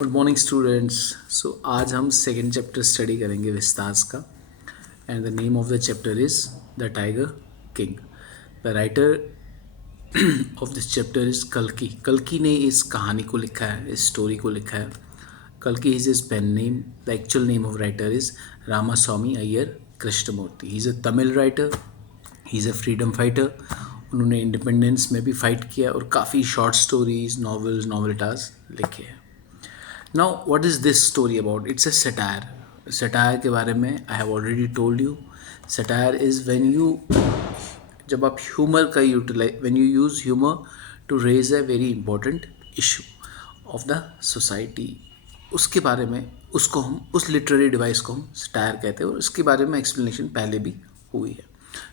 Good morning students. सो आज हम second chapter study करेंगे विस्तास का। And the name of the chapter is the tiger king. The writer of this chapter is कल्कि। कल्कि ने इस कहानी को लिखा है, इस स्टोरी को लिखा है। कल्कि is is pen name. The actual name of writer is Ramaswamy Aiyer Krishnamurthy. He is a Tamil writer, he is a freedom fighter. उन्होंने इंडिपेंडेंस में भी फाइट किया और काफ़ी शॉर्ट स्टोरीज, नॉवेल्स, नॉवेल्टास लिखे हैं। Now what is this story about? It's a satire. Satire के बारे में I have already told you. Satire is when you, जब आप ह्यूमर का utilise, when you use humour to raise a very important issue of the society, उसके बारे में, उसको हम, उस लिटरेरी डिवाइस को हम सटायर कहते हैं और उसके बारे में एक्सप्लेनेशन पहले भी हुई है।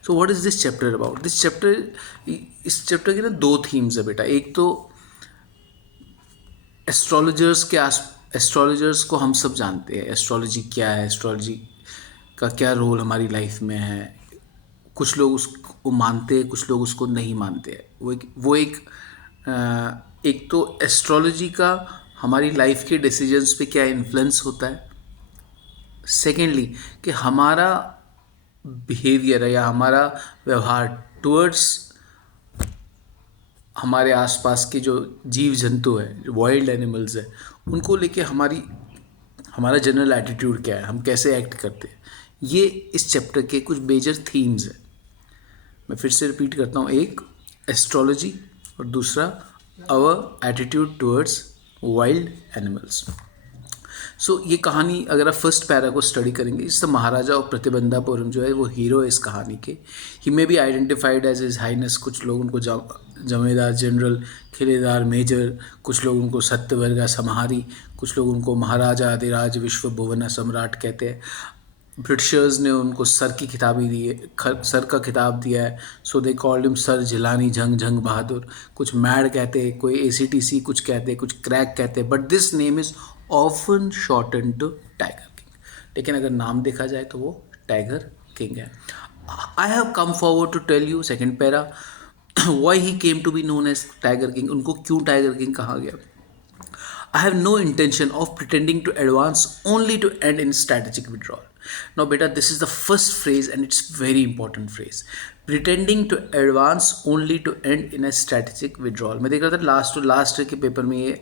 So what is this chapter about? This chapter, इस चैप्टर के ना दो थीम्स है बेटा। एक तो एस्ट्रोलॉजर्स के आस, एस्ट्रोलॉजर्स को हम सब जानते हैं, एस्ट्रोलॉजी क्या है, एस्ट्रोलॉजी का क्या रोल हमारी लाइफ में है। कुछ लोग उसको मानते हैं, कुछ लोग उसको नहीं मानते हैं। एक तो एस्ट्रोलॉजी का हमारी लाइफ के डिसीजंस पे क्या इन्फ्लुएंस होता है। सेकेंडली, कि हमारा बिहेवियर है या हमारा व्यवहार टुवर्ड्स हमारे आसपास के जो जीव जंतु है, जो वाइल्ड एनिमल्स है, उनको लेके हमारा जनरल एटीट्यूड क्या है, हम कैसे एक्ट करते हैं। ये इस चैप्टर के कुछ मेजर थीम्स हैं। मैं फिर से रिपीट करता हूँ। एक एस्ट्रोलॉजी और दूसरा our attitude towards wild animals. So ये कहानी, अगर आप फर्स्ट पैरा को स्टडी करेंगे, इससे महाराजा और प्रतिबंधापुरम जो है वो हीरो है इस कहानी के। He may be identified as his highness. कुछ लोग उनको जमींदार जनरल, खिलेदार मेजर, कुछ लोग उनको सत्यवर्गा समहारी, कुछ लोग उनको महाराजा अधिराज विश्व भुवना सम्राट कहते हैं। ब्रिटिशर्स ने उनको सर की खिताबी दी है, सर का खिताब दिया है। So they called him sir Jilani Jung Jung Bahadur. कुछ मैड कहते हैं, कोई ACTC कुछ कहते हैं, कुछ क्रैक कहते हैं, but this name is often shorten to tiger king. लेकिन अगर नाम देखा जाए तो वो टाइगर किंग है। I have come forward to tell you second para why he came to be known as tiger king. उनको क्यों टाइगर किंग कहा गया? I have no intention of pretending to advance only to end in strategic withdrawal. Now, beta, this is the first phrase and it's very important phrase. Pretending to advance only to end in a strategic withdrawal. मैं देख रहा था last के paper में ये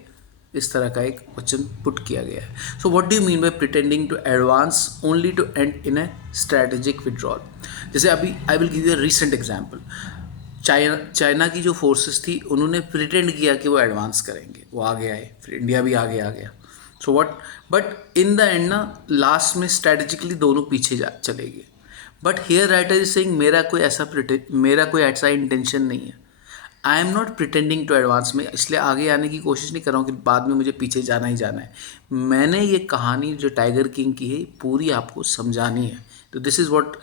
इस तरह का एक क्वेश्चन पुट किया गया है। So what do you mean by pretending to advance only to end in a strategic withdrawal? जैसे अभी I will give you a recent example. China की जो फोर्सेस थी, उन्होंने प्रिटेंड किया कि वो एडवांस करेंगे, वो आगे आए, फिर इंडिया भी आगे आ गया। So what, but in the end ना, लास्ट में स्ट्रेटेजिकली दोनों पीछे जा चले गए। But here writer is saying मेरा कोई ऐसा इंटेंशन नहीं है। I am not pretending to advance में, इसलिए आगे आने की कोशिश नहीं कर रहा हूँ कि बाद में मुझे पीछे जाना ही जाना है। मैंने ये कहानी जो टाइगर किंग की है पूरी आपको समझानी है। तो this is what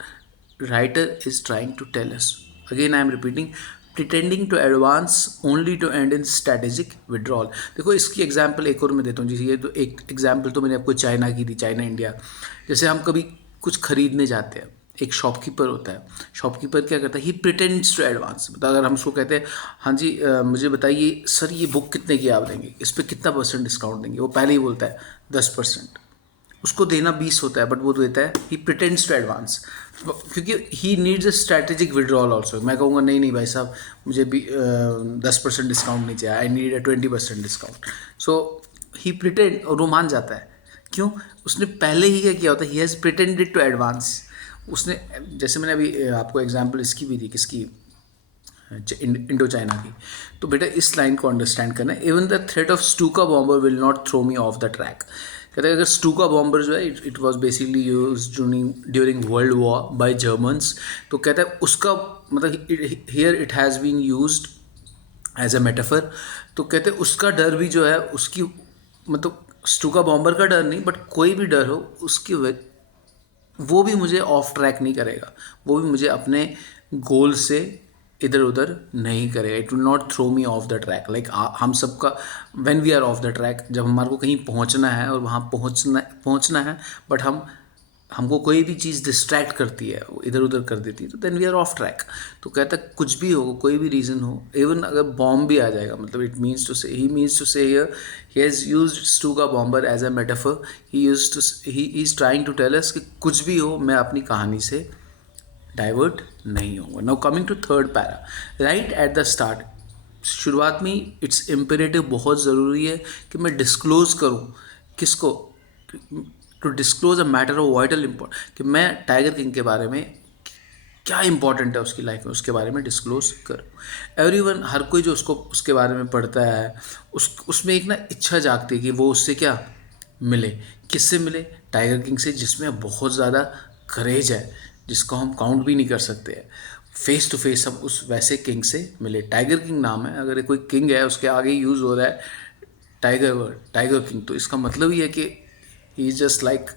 writer is trying to tell us. Again I am repeating, pretending to advance only to end in strategic withdrawal. देखो इसकी एग्जाम्पल एक और मैं देता हूँ। जैसे ये तो एक एग्जाम्पल तो मैंने आपको चाइना की दी, चाइना इंडिया। जैसे हम कभी कुछ खरीदने जाते हैं, एक शॉपकीपर होता है। शॉपकीपर क्या करता है? ही प्रिटेंड्स टू एडवांस। मतलब अगर हम उसको कहते हैं, हाँ जी मुझे बताइए सर ये बुक कितने की आप देंगे, इस पर कितना % डिस्काउंट देंगे, वो पहले ही बोलता है 10%। उसको देना 20 होता है, बट वो देता है, ही प्रिटेंड्स टू एडवांस, क्योंकि he needs a strategic withdrawal also. मैं कहूँगा नहीं नहीं भाई साहब, मुझे भी 10% डिस्काउंट नहीं चाहिए, I need a 20% discount. So he pretend, और वो मान जाता है। क्यों? उसने पहले ही क्या किया होता है, he has pretended to advance. उसने, जैसे मैंने अभी आपको एग्जांपल इसकी भी दी, किसकी, इंडो चाइना की। तो बेटा इस लाइन को अंडरस्टैंड करना है। Even the threat of Stuka bomber will not throw me off the track. कहते हैं अगर स्टूका बॉम्बर जो है, it was basically use during world war by Germans. तो कहता है उसका मतलब, here it has been used as a metaphor. तो कहते हैं उसका डर भी जो है, उसकी मतलब स्टूका बॉम्बर का डर नहीं, बट कोई भी डर हो उसकी, वो भी मुझे ऑफ ट्रैक नहीं करेगा, वो भी मुझे अपने गोल से इधर उधर नहीं करेगा। It will not throw me off the track. Like हम सबका, when we are off the track, जब हमारे को कहीं पहुंचना है और वहाँ पहुंचना है, बट हम हमको कोई भी चीज़ डिस्ट्रैक्ट करती है, वो इधर उधर कर देती है, तो then we are off track. तो कहता है कुछ भी हो, कोई भी रीज़न हो, इवन अगर बॉम्ब भी आ जाएगा, मतलब it means to say, he means to say here he has used स्तू का bomber as a metaphor. He used to, he is trying to tell us कि कुछ भी हो, मैं अपनी कहानी से डाइवर्ट नहीं होऊंगा। Now coming to third para, right at the start, शुरुआत में इट्स इम्पेरेटिव, बहुत ज़रूरी है कि मैं डिस्क्लोज़ करूँ किसको, to disclose a matter of vital important, कि मैं टाइगर किंग के बारे में क्या इंपॉर्टेंट है उसकी लाइफ में, उसके बारे में डिस्क्लोज करूँ। एवरीवन, हर कोई जो उसको उसके बारे में पढ़ता है, उसमें एक ना इच्छा जागती है कि वो उससे क्या मिले। किससे मिले? टाइगर किंग से, जिसमें बहुत ज़्यादा करेज है, जिसको हम काउंट भी नहीं कर सकते हैं। फेस टू फेस हम उस वैसे किंग से मिले। टाइगर किंग नाम है, अगर कोई किंग है उसके आगे यूज़ हो रहा है टाइगर वर्ड, टाइगर किंग, तो इसका मतलब ये है कि he is just like,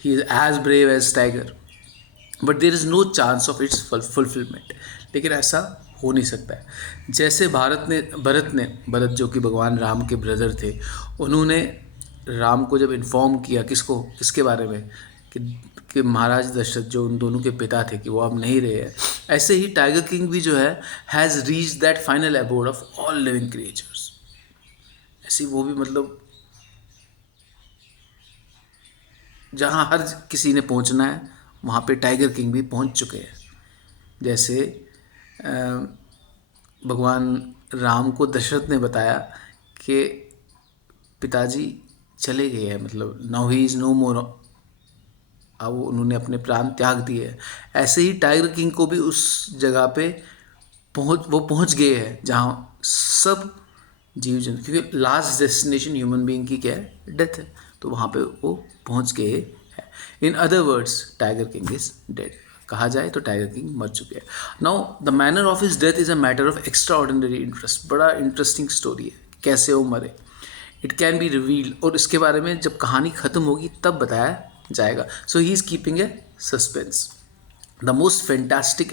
he is as brave as tiger, but there is no chance of its fulfilment. लेकिन ऐसा हो नहीं सकता है। जैसे भरत जो कि भगवान राम के ब्रदर थे, उन्होंने राम को जब इन्फॉर्म किया, किसके बारे में, कि कि महाराज दशरथ जो उन दोनों के पिता थे, कि वो अब नहीं रहे हैं, ऐसे ही टाइगर किंग भी जो है has reach that final abode of all living creatures. ऐसी वो भी, मतलब जहाँ हर किसी ने पहुँचना है, वहाँ पे टाइगर किंग भी पहुँच चुके हैं। जैसे अ, भगवान राम को दशरथ ने बताया कि पिताजी चले गए हैं, मतलब नाउ ही इज़ नो मोर, अब उन्होंने अपने प्राण त्याग दिए। ऐसे ही टाइगर किंग को भी उस जगह पे वो पहुंच गए हैं जहाँ सब जीव जंतु, क्योंकि लास्ट डेस्टिनेशन ह्यूमन बीइंग की क्या है? डेथ है। तो वहाँ पे वो पहुंच गए हैं। In other words, tiger king is dead. कहा जाए तो टाइगर किंग मर चुके हैं। Now the manner of his death is a matter of extra ordinary interest. बड़ा इंटरेस्टिंग स्टोरी है कैसे वो मरे। इट कैन बी रिवील्ड, और इसके बारे में जब कहानी ख़त्म होगी तब बताया जाएगा। So he is keeping a suspense. The most fantastic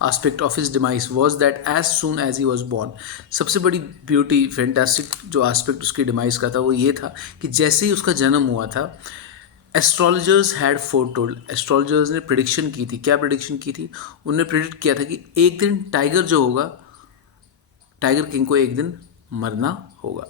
aspect of his demise was that as soon as he was born, सबसे बड़ी ब्यूटी, फैंटास्टिक जो एस्पेक्ट उसकी डिमाइस का था वो ये था कि जैसे ही उसका जन्म हुआ था, एस्ट्रोलॉजर्स हैड फोरटोल्ड, एस्ट्रोलॉजर्स ने प्रिडिक्शन की थी। क्या प्रिडिक्शन की थी? उन्होंने प्रिडिक्ट किया था कि एक दिन टाइगर जो होगा, टाइगर किंग को एक दिन मरना होगा।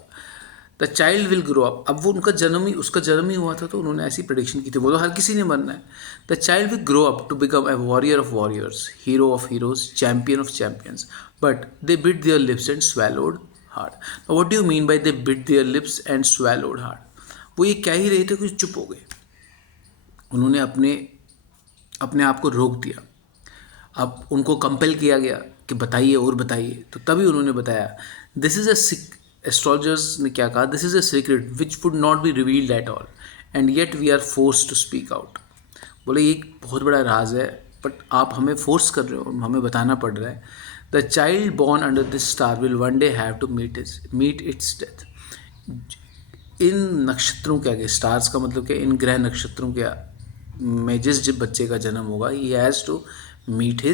The child will grow up, अब वो उसका जन्म ही हुआ था, तो उन्होंने ऐसी प्रेडिक्शन की थी। वो तो हर किसी ने बनना है। The child will grow up to become a warrior of warriors, hero of heroes, champion of champions, but they bit their lips and swallowed hard. What do you mean by they bit their lips and swallowed hard? वो ये कह ही रहे थे कि चुप हो गए, उन्होंने अपने अपने आप को रोक दिया। अब उनको कंपेल किया गया कि बताइए और बताइए, तो तभी उन्होंने बताया। दिस इज़ अ, एस्ट्रोलॉजर्स ने क्या कहा? This is a secret which would not be revealed at all and yet we are force to speak out. बोले ये एक बहुत बड़ा राज है, बट आप हमें फोर्स कर रहे हो, हमें बताना पड़ रहा है। The child born under this star will one day have to meet its death. इन नक्षत्रों के आगे, स्टार्स का मतलब क्या, इन ग्रह नक्षत्रों के में जिस बच्चे का जन्म होगा, he has to meet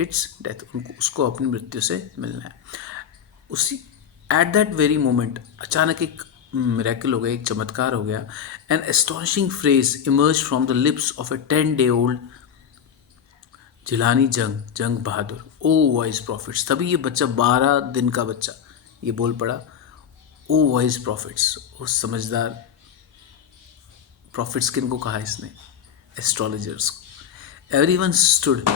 its death, उनको उसको अपनी मृत्यु से मिलना है। उसी एट दैट वेरी मोमेंट अचानक एक मिरेकल हो गया, एक चमत्कार हो गया। An astonishing phrase emerge from the lips of a 10-day old Jilani Jung Bahadur, O wise profits. तभी ये बच्चा, 12 दिन का बच्चा, ये बोल पड़ा, ओ वाइज प्रॉफिट्स, ओ समझदार प्रॉफिट्स। किन को कहा इसने? एस्ट्रोलॉजर्स को। एवरी वन स्टूड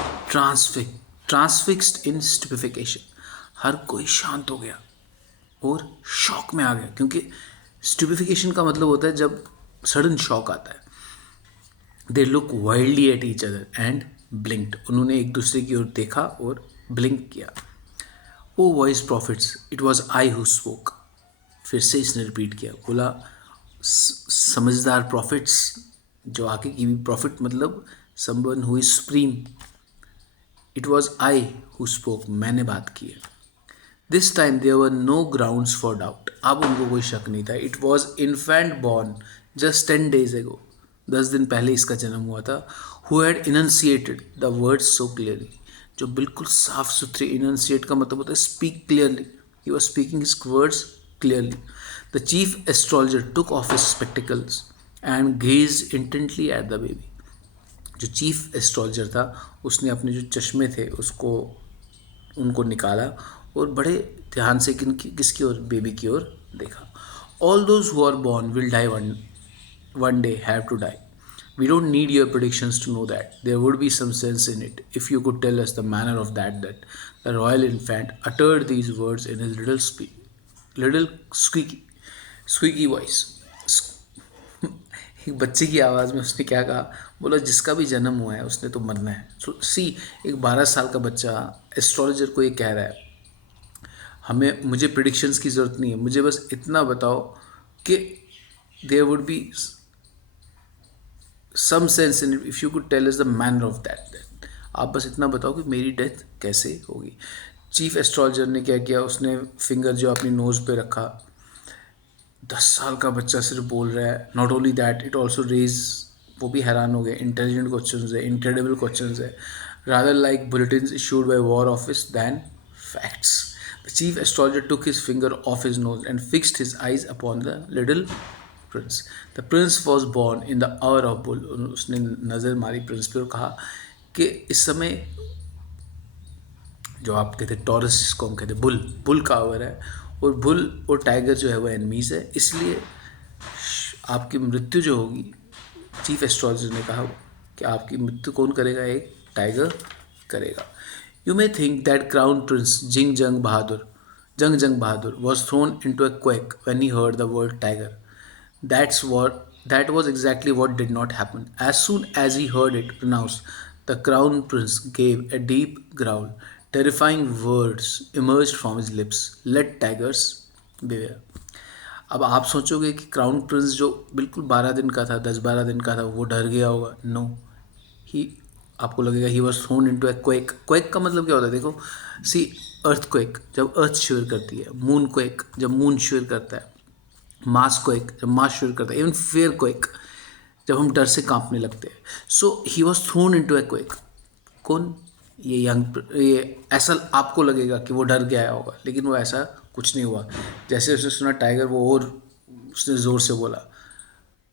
ट्रांसफिक्स्ड इन स्टुपिफिकेशन, हर कोई शांत हो गया और शॉक में आ गया, क्योंकि स्टुपिफिकेशन का मतलब होता है जब सडन शॉक आता है। They look wildly at each other and blinked, उन्होंने एक दूसरे की ओर देखा और ब्लिंक किया। O wise prophets, it was I who spoke. फिर से इसने रिपीट किया, बोला समझदार प्रॉफिट्स, जो आगे की भी प्रॉफिट मतलब someone who is supreme. It was I who spoke, मैंने बात की है। This time there were no grounds for doubt, अब उनको कोई शक नहीं था। It was infant born just 10 days एगो, 10 दिन पहले इसका जन्म हुआ था। Who had enunciated the words so clearly, जो बिल्कुल साफ सुथरे, इनंसिएट का मतलब होता है speak clearly, he was speaking his words clearly. The chief astrologer took off his spectacles and gazed intently at the baby. जो चीफ एस्ट्रोलॉजर था उसने अपने जो चश्मे थे उसको उनको निकाला और बड़े ध्यान से किसकी ओर, बेबी की ओर देखा। All those who are born will die one day have to die. We don't need your predictions to know that. There would be some sense in it if you could tell us the manner of that the royal infant uttered these words in his little squeaky voice. एक बच्चे की आवाज़ में उसने क्या कहा, बोला जिसका भी जन्म हुआ है उसने तो मरना है। सो सी, एक 12 साल का बच्चा एस्ट्रोलॉजर को ये कह रहा है, मुझे प्रिडिक्शंस की ज़रूरत नहीं है, मुझे बस इतना बताओ कि there would be some sense in if you could tell us the manner of that death. आप बस इतना बताओ कि मेरी डेथ कैसे होगी। चीफ एस्ट्रोलॉजर ने क्या किया, उसने फिंगर जो अपनी नोज़ पे रखा। 10 साल का बच्चा सिर्फ बोल रहा है। Not only that, it also raise, वो भी हैरान हो गए, इंटेलिजेंट क्वेश्चन है, इनक्रेडिबल क्वेश्चन है, rather like bulletin issued by war office than facts. The chief astrologer took his finger off his nose and fixed his eyes upon the little prince. The prince was born in the hour of bull. उसने नज़र मारी Prince पे और कहा कि इस समय जो आप कहते हैं टॉरस, जिसको हम कहते हैं बुल का आवर है, और बुल और टाइगर जो है वो एनमीज है, इसलिए आपकी मृत्यु जो होगी, चीफ एस्ट्रोलॉजर ने कहा कि आपकी मृत्यु कौन करेगा, एक टाइगर करेगा। You may think that crown prince Jung Bahadur was thrown in to a quake when he heard the word tiger. That was exactly what did not happen. As soon as he heard it pronounced, the crown prince gave a deep growl. Terrifying words emerged from his lips. Let tigers beware. अब आप सोचोगे कि crown Prince जो बिल्कुल 12 दिन का था, 10-12 दिन का था, वो डर गया होगा। नो, ही आपको लगेगा he was thrown in to a quake. Quake का मतलब क्या होता है, देखो सी, अर्थ क्वेक जब अर्थ शिवर करती है, मून क्वेक जब मून शिवर करता है, मास क्वेक जब मास शिवर करता है, इवन फेयर क्वेक जब हम डर से कांपने लगते हैं। So he was thrown in to a quake. कौन, ये ऐसा आपको लगेगा कि वो डर गया होगा, लेकिन वो ऐसा कुछ नहीं हुआ। जैसे उसने सुना टाइगर, वो और उसने ज़ोर से बोला,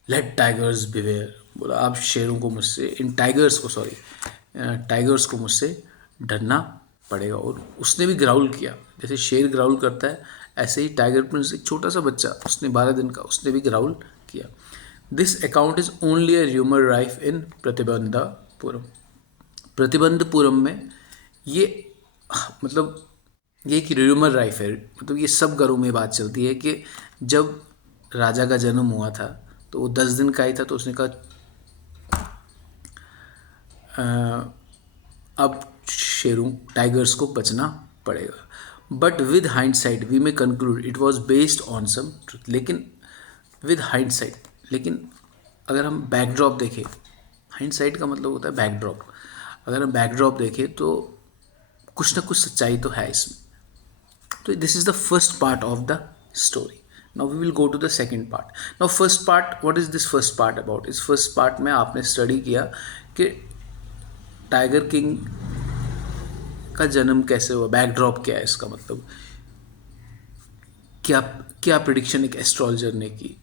लेट टाइगर्स बिवेयर। बोला आप शेरों को मुझसे, टाइगर्स को मुझसे डरना पड़ेगा। और उसने भी ग्राउल किया, जैसे शेर ग्राउल करता है, ऐसे ही टाइगर प्रिंस, एक छोटा सा बच्चा, उसने 12 दिन का, उसने भी ग्राउल किया। This account is only a rumour rife in Pratibandapuram. Pratibandapuram में ये, मतलब ये एक र्यूमर राइफ है, मतलब ये सब घरों में बात चलती है कि जब राजा का जन्म हुआ था तो वो 10 दिन का ही था, तो उसने कहा अब शेरों, टाइगर्स को बचना पड़ेगा। But with hindsight we may conclude it was based on some truth. लेकिन विद हाइंडसाइट, लेकिन अगर हम बैकड्रॉप देखें, हाइंडसाइट का मतलब होता है बैकड्रॉप, अगर हम बैकड्रॉप देखें तो कुछ ना कुछ सच्चाई तो है इसमें। तो this is the first part of the story. Now we will go to the second part. Now first part, what is this first part about? इस फर्स्ट पार्ट में आपने स्टडी किया कि टाइगर किंग का जन्म कैसे हुआ, बैकड्रॉप क्या है, इसका मतलब क्या क्या प्रिडिक्शन एक एस्ट्रोलॉजर ने की,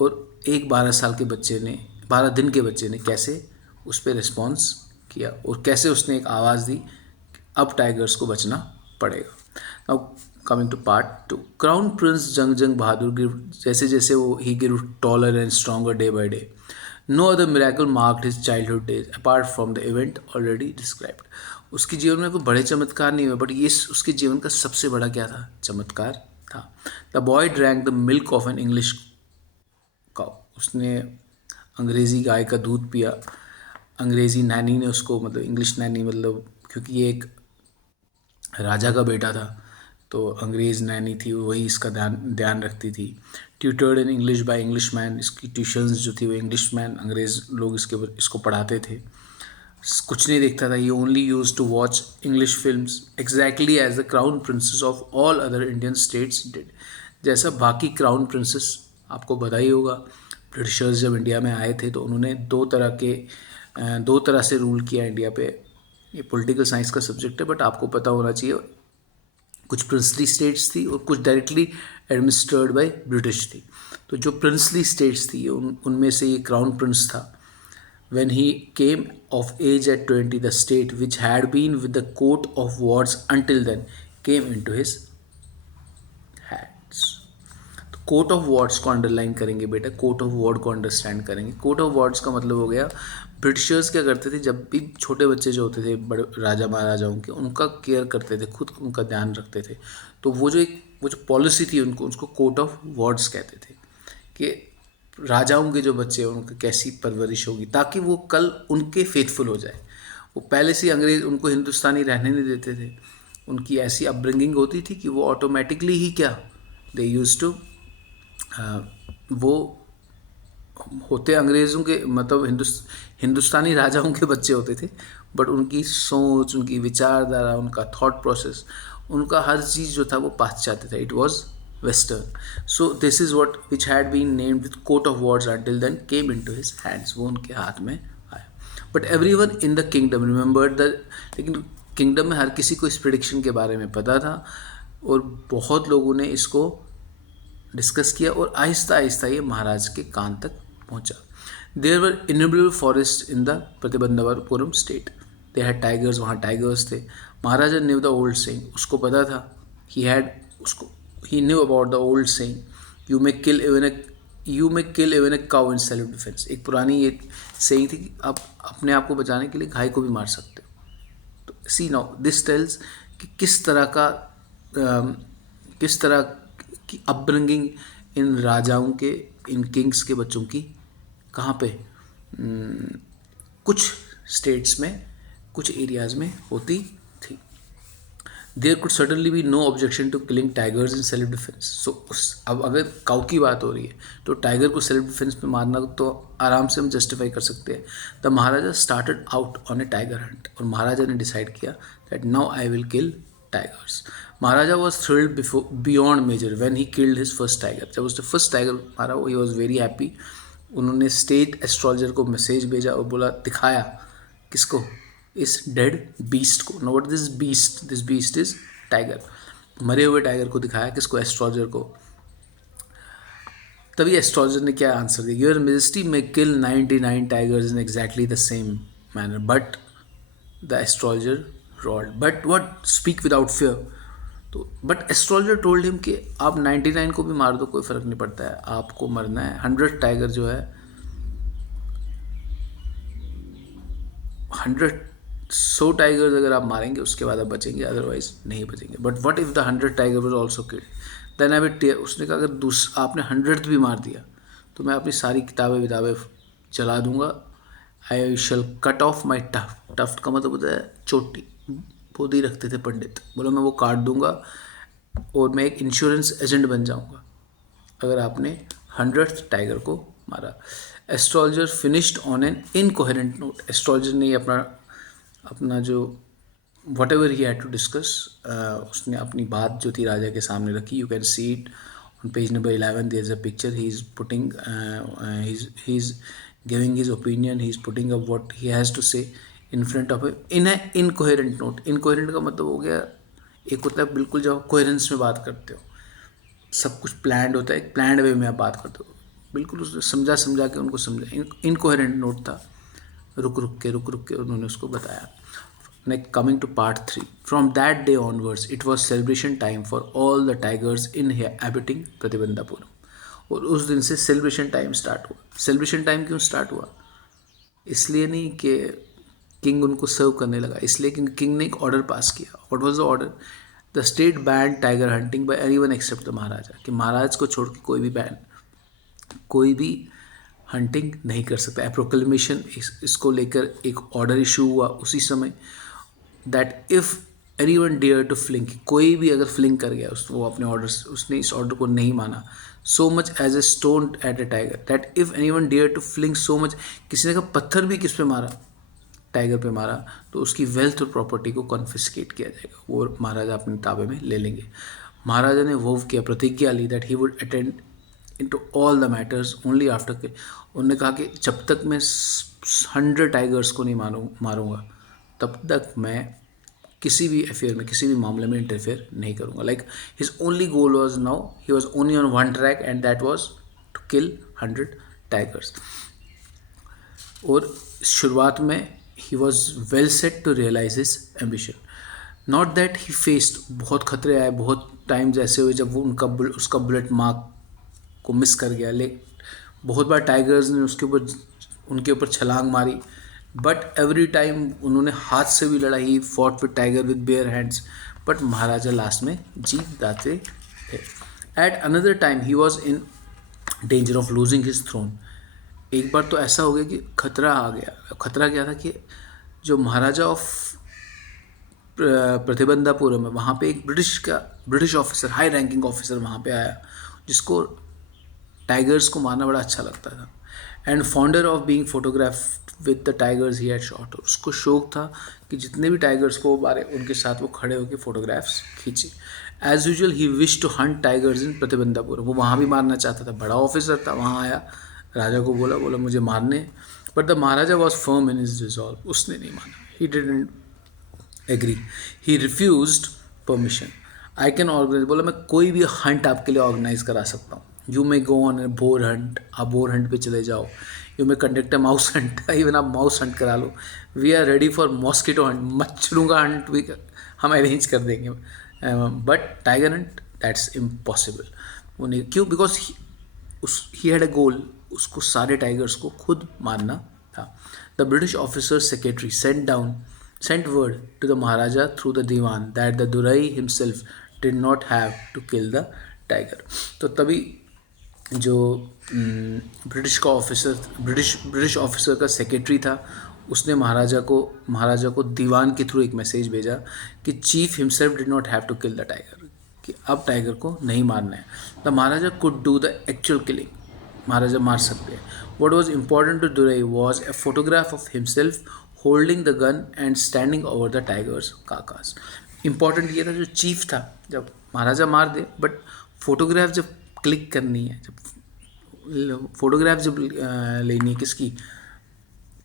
और एक 12 साल के बच्चे ने, 12 दिन के बच्चे ने कैसे उस पर रिस्पॉन्स किया, और कैसे उसने एक आवाज़ दी अब टाइगर्स को बचना पड़ेगा। Now coming to part 2। Crown prince Jung Bahadur जैसे जैसे वो ही grew taller and stronger day by day. No other miracle marked his childhood days apart from the event already described. उसके जीवन में कोई बड़े चमत्कार नहीं हुए, बट ये उसके जीवन का सबसे बड़ा क्या था, चमत्कार था। The boy drank the milk of an English cow. उसने अंग्रेज़ी गाय का दूध पिया। अंग्रेज़ी नैनी ने उसको, मतलब इंग्लिश नैनी, मतलब क्योंकि ये एक राजा का बेटा था तो अंग्रेज़ नैनी थी, वही इसका ध्यान रखती थी। Tutored in English by English man. इसकी ट्यूशन्स जो थी वो इंग्लिश मैन, अंग्रेज़ लोग इसको पढ़ाते थे। कुछ नहीं देखता था। ये only use to watch English films exactly as the crown princes of all other Indian states did. जैसा बाकी क्राउन प्रिंसेस, आपको पता ही होगा, ब्रिटिशर्स जब इंडिया में आए थे तो उन्होंने दो तरह से रूल किया इंडिया पे। ये पॉलिटिकल साइंस का सब्जेक्ट है, बट आपको पता होना चाहिए। कुछ प्रिंसली स्टेट्स थी और कुछ डायरेक्टली एडमिनिस्ट्रेड बाय ब्रिटिश थी। तो तो जो प्रिंसली स्टेट्स थी उनमें से ये क्राउन प्रिंस था. When he came of age at 20, the state, which had been with the coat of wards until then, came into his hands. तो कोट ऑफ वार्ड्स को अंडरलाइन करेंगे बेटा, कोट ऑफ वार्ड को understand करेंगे. Coat of wards का मतलब हो गया, ब्रिटिशर्स क्या करते थे, जब भी छोटे बच्चे जो होते थे बड़े राजा महाराजाओं के, उनका केयर करते थे, खुद उनका ध्यान रखते थे. तो वो जो पॉलिसी थी उनको, उसको कोट ऑफ वार्ड्स कहते थे कि राजाओं के जो बच्चे हैं उनकी कैसी परवरिश होगी ताकि वो कल उनके फेथफुल हो जाए. वो पहले से अंग्रेज उनको हिंदुस्तानी रहने नहीं देते थे. उनकी ऐसी अपब्रिंगिंग होती थी कि वो ऑटोमेटिकली ही क्या, दे यूज टू, वो होते अंग्रेज़ों के मतलब हिंदुस्तानी राजाओं के बच्चे होते थे, बट उनकी सोच, उनकी विचारधारा, उनका थॉट प्रोसेस, उनका हर चीज़ जो था वो पाश्चात्य था. It was western. So this is what which had been named with coat of wards until then came in to his hands. वो उनके हाथ में आया. But every one in the kingdom remembered the, लेकिन किंगडम में हर किसी को इस प्रिडिक्शन के बारे में पता था और बहुत लोगों ने इसको डिस्कस किया और आहिस्ता आहिस्ता ये महाराज के कान तक पहुंचा. देयर वर इनबल forest in the Pratibandapuram state. They had tigers, वहाँ टाइगर्स थे. Maharaja knew the old saying, उसको पता था, he knew about the old saying, you may kill even a cow in self defence. एक पुरानी ये सेइंग थी कि आप अपने आप को बचाने के लिए गाय को भी मार सकते हो. तो सी नाउ दिस टेल्स कि किस तरह की अपब्रिंगिंग इन राजाओं के, इन किंग्स के बच्चों की कहाँ पे, कुछ स्टेट्स में, कुछ एरियाज़ में होती थी. There could suddenly be no objection to killing tigers in self defence. So अब अगर काऊ की बात हो रही है तो टाइगर को सेल्फ डिफेंस में मारना तो आराम से हम जस्टिफाई कर सकते हैं. The maharaja started out on a tiger hunt. और महाराजा ने डिसाइड किया that now I will kill tigers. Maharaja was thrilled beyond major when he killed his first tiger. जब उसने फर्स्ट टाइगर मारा ही वॉज वेरी हैप्पी. उन्होंने स्टेट एस्ट्रोलॉजर को message भेजा और बोला, दिखाया किसको, इस डेड बीस्ट को. Know what this beast is tiger. मरे हुए टाइगर को दिखाया किसको, एस्ट्रोलॉजर को. तभी एस्ट्रोलॉजर ने क्या आंसर दिया, your majesty may kill 99 tigers in exactly the same manner. But the astrologer roared, but what, speak without fear. तो बट एस्ट्रोलॉजर टोल्ड हिम कि आप 99 को भी मार दो, कोई फ़र्क नहीं पड़ता है, आपको मरना है. 100 टाइगर जो है, 100 टाइगर्स अगर आप मारेंगे उसके बाद आप बचेंगे, अदरवाइज नहीं बचेंगे. But what if the 100 tiger was also killed, then I will tear. उसने कहा अगर आपने 100th भी मार दिया तो मैं अपनी सारी किताबें चला दूंगा. I shall cut off my tuft. Tuft का मतलब होता है चोटी, पोधी रखते थे पंडित, बोलो मैं वो काट दूंगा और मैं एक इंश्योरेंस एजेंट बन जाऊंगा अगर आपने 100th टाइगर को मारा. Astrologer finished on an incoherent note. Astrologer ने अपना जो whatever he had to discuss, उसने अपनी बात जो थी राजा के सामने रखी. You can see it on page number 11. There is a picture. He is putting, he is giving his opinion, he is putting up what he has to say in front of in a incoherent note. Incoherent का मतलब हो गया, एक होता है बिल्कुल जब coherence में बात करते हो, सब कुछ प्लान्ड होता है, एक प्लान्ड वे में आप बात करते हो, बिल्कुल उसने समझा के उनको समझा. इनकोहेरेंट नोट था, रुक रुक के उन्होंने उसको बताया. Next coming to part 3. From that day onwards it was celebration time for all the tigers inhabiting Pratibandapuram. और उस दिन से सेलिब्रेशन टाइम स्टार्ट हुआ. सेलिब्रेशन टाइम क्यों स्टार्ट हुआ, इसलिए नहीं कि किंग उनको सर्व करने लगा, इसलिए क्योंकि किंग ने एक ऑर्डर पास किया. What was the order, the state ban tiger hunting by anyone except the Maharaja. कि महाराज को छोड़ के कोई भी हंटिंग नहीं कर सकता. प्रोक्लेमेशन, इसको लेकर एक ऑर्डर इशू हुआ उसी समय, that if anyone dare to fling, कोई भी अगर फ्लिंग कर गया वो अपने ऑर्डर, उसने इस ऑर्डर को नहीं माना, so much as a stone at a tiger, that if anyone dare to fling so much, किसी ने कहा पत्थर भी किस पे मारा, टाइगर पे मारा, तो उसकी वेल्थ और प्रॉपर्टी को कॉन्फिस्केट किया जाएगा, वो महाराजा अपने ताबे में ले लेंगे. महाराजा ने वो किया, प्रतिज्ञा ली that he would attend into all the matters only after के. उन्होंने कहा कि जब तक मैं 100 टाइगर्स को नहीं मारूंगा तब तक मैं किसी भी अफेयर में, किसी भी मामले में इंटरफेयर नहीं करूंगा. Like his only goal was, now he was only on one track and that was to kill 100 tigers. और शुरुआत में ही was well set to realize his ambition. Not that he faced, बहुत खतरे आए, बहुत टाइम्स ऐसे हुए जब वो उसका बुलेट मार्क को मिस कर गया. बहुत बार टाइगर्स ने उनके ऊपर छलांग मारी, बट एवरी टाइम उन्होंने हाथ से भी लड़ा. He fought with tiger with bare hands, but maharaja last में जीत जाते थे. At another time he was in danger of losing his throne. एक बार तो ऐसा हो गया कि खतरा आ गया. खतरा क्या था कि जो महाराजा ऑफ प्रतिबंधापुरम है, वहाँ पे एक British officer, high ranking officer वहाँ पे आया, जिसको टाइगर्स को मारना बड़ा अच्छा लगता था. And founder of being photograph with the tigers he had shot. उसको शौक था कि जितने भी टाइगर्स को मारे उनके साथ वो खड़े होकर फोटोग्राफ्स खींचे. As usual he wish to hunt tigers in Pratibandapuram. वो वहाँ भी मारना चाहता था, बड़ा ऑफिसर था. वहाँ आया, राजा को बोला मुझे मारने. But the maharaja was firm in his resolve. उसने नहीं माना. He didn't agree. He refused permission. I can organize, बोला मैं कोई भी हंट आपके लिए ऑर्गेनाइज करा सकता हूँ. You may go on a boar hunt, आप बोर हंट पे चले जाओ. You may conduct a mouse hunt, even आप माउस हंट करा लो. We are ready for mosquito hunt, मच्छरों का हंट भी हम अरेंज कर देंगे. But tiger hunt, that's impossible. वो नहीं. क्यों? Because he had a goal. उसको सारे टाइगर्स को खुद मारना था. The British officer secretary sent word to the Maharaja through the Diwan that the Durai himself did not have to kill the tiger. तो तभी जो ब्रिटिश ऑफिसर का सेक्रेटरी था, उसने महाराजा को दीवान के थ्रू एक मैसेज भेजा कि chief himself did not have to kill the tiger, कि अब टाइगर को नहीं मारना है. The maharaja could do the actual killing. महाराजा मार सकते हैं. What was important to Durai was a photograph of himself holding the gun and standing over the tiger's carcass. Important ये था, जो चीफ था, जब महाराजा मार दे, बट फोटोग्राफ जब क्लिक करनी है, जब फोटोग्राफ जब लेनी है किसकी,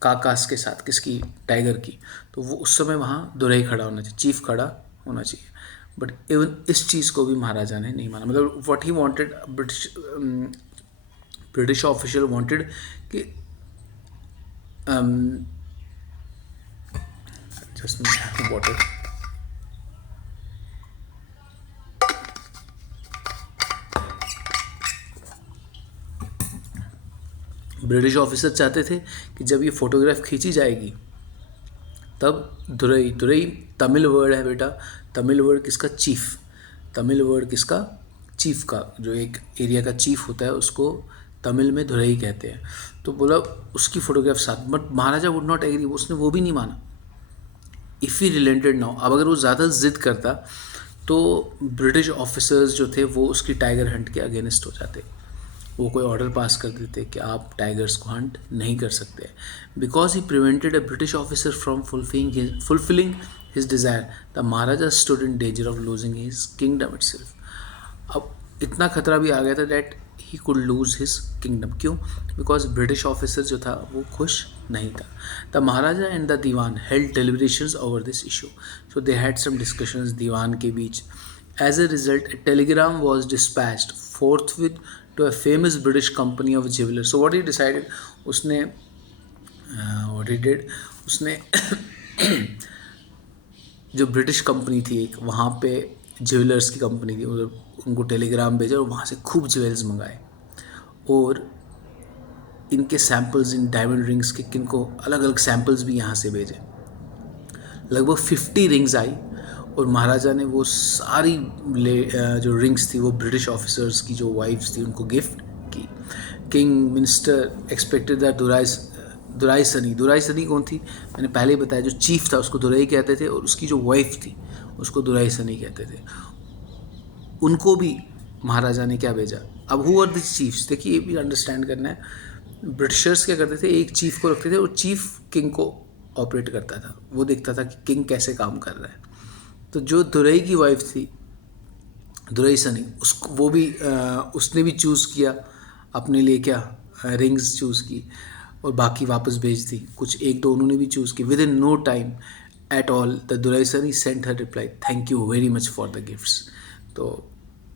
कार्कास के साथ, किसकी, टाइगर की, तो वो उस समय वहाँ दुरई खड़ा होना चाहिए, चीफ खड़ा होना चाहिए. बट इवन इस चीज़ को भी महाराजा ने नहीं माना. मतलब what he wanted, British official wanted कि just water. ब्रिटिश ऑफिसर चाहते थे कि जब ये फोटोग्राफ खींची जाएगी तब दुरई तमिल वर्ड है बेटा. तमिल वर्ड किसका? चीफ. तमिल वर्ड किसका? चीफ का. जो एक एरिया का चीफ होता है उसको तमिल में दुरई कहते हैं. तो बोला उसकी फोटोग्राफ साथ. But maharaja would not agree. उसने वो भी नहीं माना. इफ़ ही रिलेटेड नाउ, अब अगर वो ज़्यादा ज़िद करता तो ब्रिटिश ऑफिसर्स जो थे वो उसकी टाइगर हंट के अगेंस्ट हो जाते. वो कोई ऑर्डर पास कर देते कि आप टाइगर्स को हंट नहीं कर सकते. Because he prevented a British officer from fulfilling his desire, the maharaja stood in danger of losing his kingdom itself. अब इतना खतरा भी आ गया था that he could lose his kingdom. क्यों? बिकॉज ब्रिटिश ऑफिसर जो था वो खुश नहीं था. The maharaja and the dewan held deliberations over this issue. So they had some discussions दीवान के बीच. As a result a Telegram was dispatched forthwith to a famous British company of jeweller. So what he decided, उसने जो British company थी एक, वहाँ पे jewellers की कंपनी थी, उनको टेलीग्राम भेजा और वहाँ से खूब ज्वेल्स मंगाए. और इनके सैम्पल्स, इन डायमंड रिंग्स के किनको अलग अलग सैम्पल्स भी यहाँ से भेजे. लगभग 50 रिंग्स आई और महाराजा ने वो सारी जो रिंग्स थी वो ब्रिटिश ऑफिसर्स की जो वाइफ्स थी उनको गिफ्ट की. किंग मिनिस्टर एक्सपेक्टेड दैट दुराई सनी कौन थी? मैंने पहले ही बताया, जो चीफ था उसको दुरई कहते थे और उसकी जो वाइफ थी उसको दुराई सनी कहते थे. उनको भी महाराजा ने क्या भेजा. अब हु आर द चीफ्स, देखिए ये भी अंडरस्टैंड करना है. ब्रिटिशर्स क्या करते थे, एक चीफ को रखते थे और चीफ किंग को ऑपरेट करता था. वो देखता था कि किंग कैसे काम कर रहा है. तो जो दुरई की वाइफ थी, दुरई सनी, उसको वो भी उसने भी चूज़ किया अपने लिए क्या, रिंग्स चूज़ की और बाकी वापस भेज दी. कुछ एक दो उन्होंने भी चूज़ की. Within no time at all the Duraisani sent her reply, thank you very much for the gifts. तो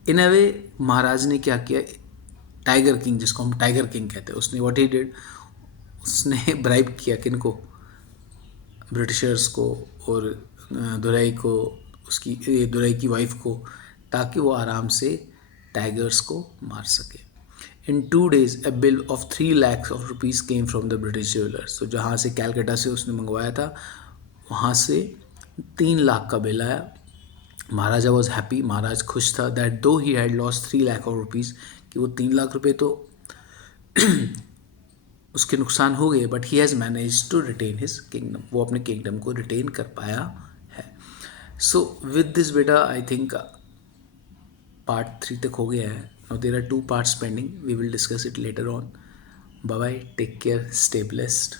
इन अ वे महाराज ने क्या किया, टाइगर किंग, जिसको हम टाइगर किंग कहते हैं, उसने व्हाट ही डिड, उसने ब्राइब किया किनको, ब्रिटिशर्स को और दुरई को, उसकी दुरई की वाइफ को, ताकि वो आराम से टाइगर्स को मार सके। इन 2 days a bill of 3 lakhs of rupees came from the British jewelers। तो जहाँ से कैलकाटा से उसने मंगवाया था, वहाँ से 3 लाख का बिल आया। महाराजा वॉज हैप्पी, महाराज खुश था, दैट दो he had lost 3 lakh of rupees, कि वो 3 लाख रुपए तो उसके नुकसान हो गए, but he has manage to retain his kingdom, वो अपने किंगडम को रिटेन कर पाया है। सो विद दिस बेटा आई थिंक पार्ट 3 तक हो गया है। Now there are 2 parts pending, we will discuss it later on. Bye bye, take care, stay blessed.